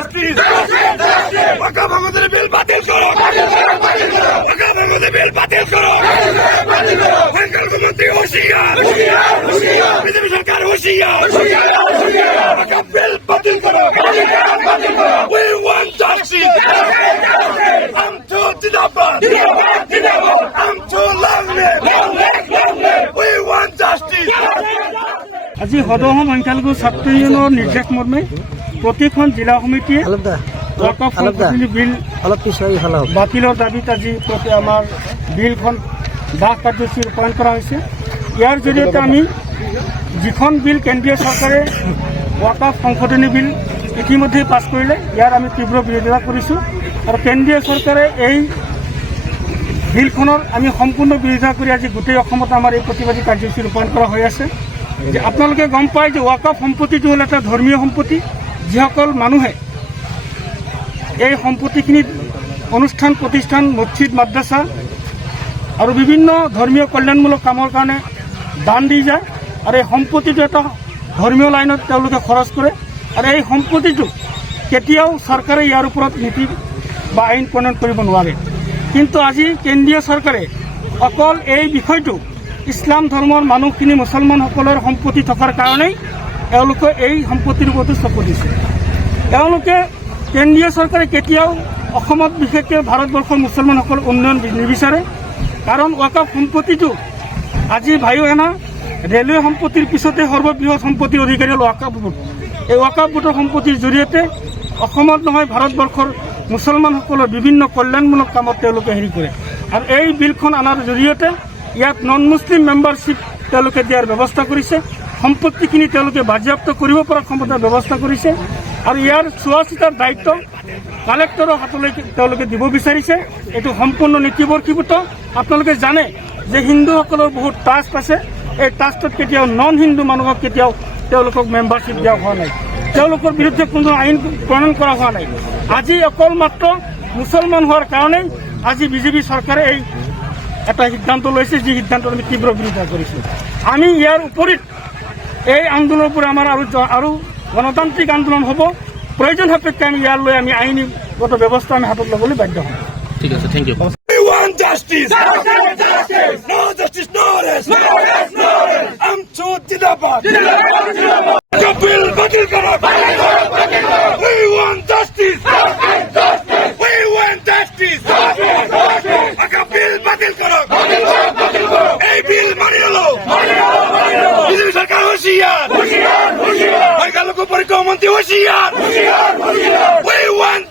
Justice ওয়াকফ সংশোধনী বিল বাতিল করো ওয়াকফ সংশোধনী বিল বাতিল করো সংখ্যালঘু মন্ত্রী হুঁশিয়ার বিজেপি সরকার হুঁশিয়ার ওয়াকফ বিল বাতিল করো We want justice. I'm too Dinabad. I'm too long live. We want justice. আজি সদৌ সংখ্যালঘু ছাত্ৰ ইউনিয়নৰ নিৰ্দেশ মৰ্মে প্ৰতিখন জিলা সমিতিয়ে ওয়াকফ সংশোধনী বিল বাতিলৰ দাবীত আজি আমাৰ বিলখন দাহ কাৰ্যসূচী ৰূপায়ণ কৰা হৈছে। ইয়াৰ জৰিয়তে আমি যিখন বিল কেন্দ্ৰীয় চৰকাৰে ওয়াকফ সংশোধনী বিল ইতিমধ্যে পাছ কৰিলে ইয়াৰ আমি তীব্ৰ বিৰোধিতা কৰিছোঁ আৰু কেন্দ্ৰীয় চৰকাৰে এই বিলখনৰ আমি সম্পূৰ্ণ বিৰোধিতা কৰি আজি গোটেই অসমত আমাৰ এই প্ৰতিবাদী কাৰ্যসূচী ৰূপায়ণ কৰা হৈ আছে। যে আপোনালোকে গম পায় যে ওয়াকফ সম্পত্তিটো হ'ল এটা ধৰ্মীয় সম্পত্তি, যিসকল মানুহে এই সম্পত্তিখিনিত অনুষ্ঠান প্ৰতিষ্ঠান মছজিদ মাদ্ৰাছা আৰু বিভিন্ন ধৰ্মীয় কল্যাণমূলক কামৰ কাৰণে দান দি যায় আৰু এই সম্পত্তিটো এটা ধৰ্মীয় লাইনত তেওঁলোকে খৰচ কৰে আৰু এই সম্পত্তিটো কেতিয়াও চৰকাৰে ইয়াৰ ওপৰত নীতি বা আইন প্ৰণয়ন কৰিব নোৱাৰে। কিন্তু আজি কেন্দ্ৰীয় চৰকাৰে অকল এই বিষয়টো ইছলাম ধৰ্মৰ মানুহখিনি মুছলমানসকলৰ সম্পত্তি থকাৰ কাৰণেই এওঁলোকে এই সম্পত্তিৰ ওপৰতো চকু দিছে। এওঁলোকে কেন্দ্ৰীয় চৰকাৰে কেতিয়াও অসমত বিশেষকৈ ভাৰতবৰ্ষৰ মুছলমানসকলৰ উন্নয়ন নিবিচাৰে, কাৰণ ওয়াকফ সম্পত্তিটো আজি বায়ুসেনা ৰেলৱে সম্পত্তিৰ পিছতে সৰ্ববৃহৎ সম্পত্তিৰ অধিকাৰী হ'ল ওয়াকফ বোৰ্ড। এই ওয়াকফ বোৰ্ডৰ সম্পত্তিৰ জৰিয়তে অসমত নহয় ভাৰতবৰ্ষৰ মুছলমানসকলৰ বিভিন্ন কল্যাণমূলক কামত তেওঁলোকে হেৰি কৰে আৰু এই বিলখন অনাৰ জৰিয়তে ইয়াত নন মুছলিম মেম্বাৰশ্বিপ তেওঁলোকে দিয়াৰ ব্যৱস্থা কৰিছে, সম্পত্তিখিনি তেওঁলোকে বাজেয়াপ্ত কৰিব পৰা ক্ষমতাৰ ব্যৱস্থা কৰিছে আৰু ইয়াৰ চোৱা চিতাৰ দায়িত্ব কালেক্টৰৰ হাতলৈ তেওঁলোকে দিব বিচাৰিছে। এইটো সম্পূৰ্ণ নীতিবৰ্ষীভূত। আপোনালোকে জানে যে হিন্দুসকলৰ বহুত ট্ৰাষ্ট আছে, এই ট্ৰাষ্টত কেতিয়াও নন হিন্দু মানুহক কেতিয়াও তেওঁলোকক মেম্বাৰশ্বিপ দিয়া হোৱা নাই, তেওঁলোকৰ বিৰুদ্ধে কোনো আইন প্ৰণয়ন কৰা হোৱা নাই। আজি অকল মাত্ৰ মুছলমান হোৱাৰ কাৰণেই আজি বিজেপি চৰকাৰে এই এটা সিদ্ধান্ত লৈছে, যি সিদ্ধান্তত আমি তীব্ৰ বিৰোধিতা কৰিছোঁ। আমি ইয়াৰ উপৰিত এই আন্দোলনৰ পৰা আমাৰ আৰু গণতান্ত্ৰিক আন্দোলন হ'ব, প্ৰয়োজন সাপেক্ষে আমি ইয়ালৈ আমি আইনীগত ব্যৱস্থা আমি হাতত ল'বলৈ বাধ্য হ'ম। ঠিক আছে, thank you. We want justice. No justice, no arrest. I'm too Dinabad. Owaqa bill batil karo. We want justice. We want justice. Owaqa bill batil karo. এই বিল মানিয়ে লও। বিজেপি সরকার হুঁশিয়ার। সংখ্যালঘু পরিক্রমা মন্ত্রী হুঁশিয়ার। We want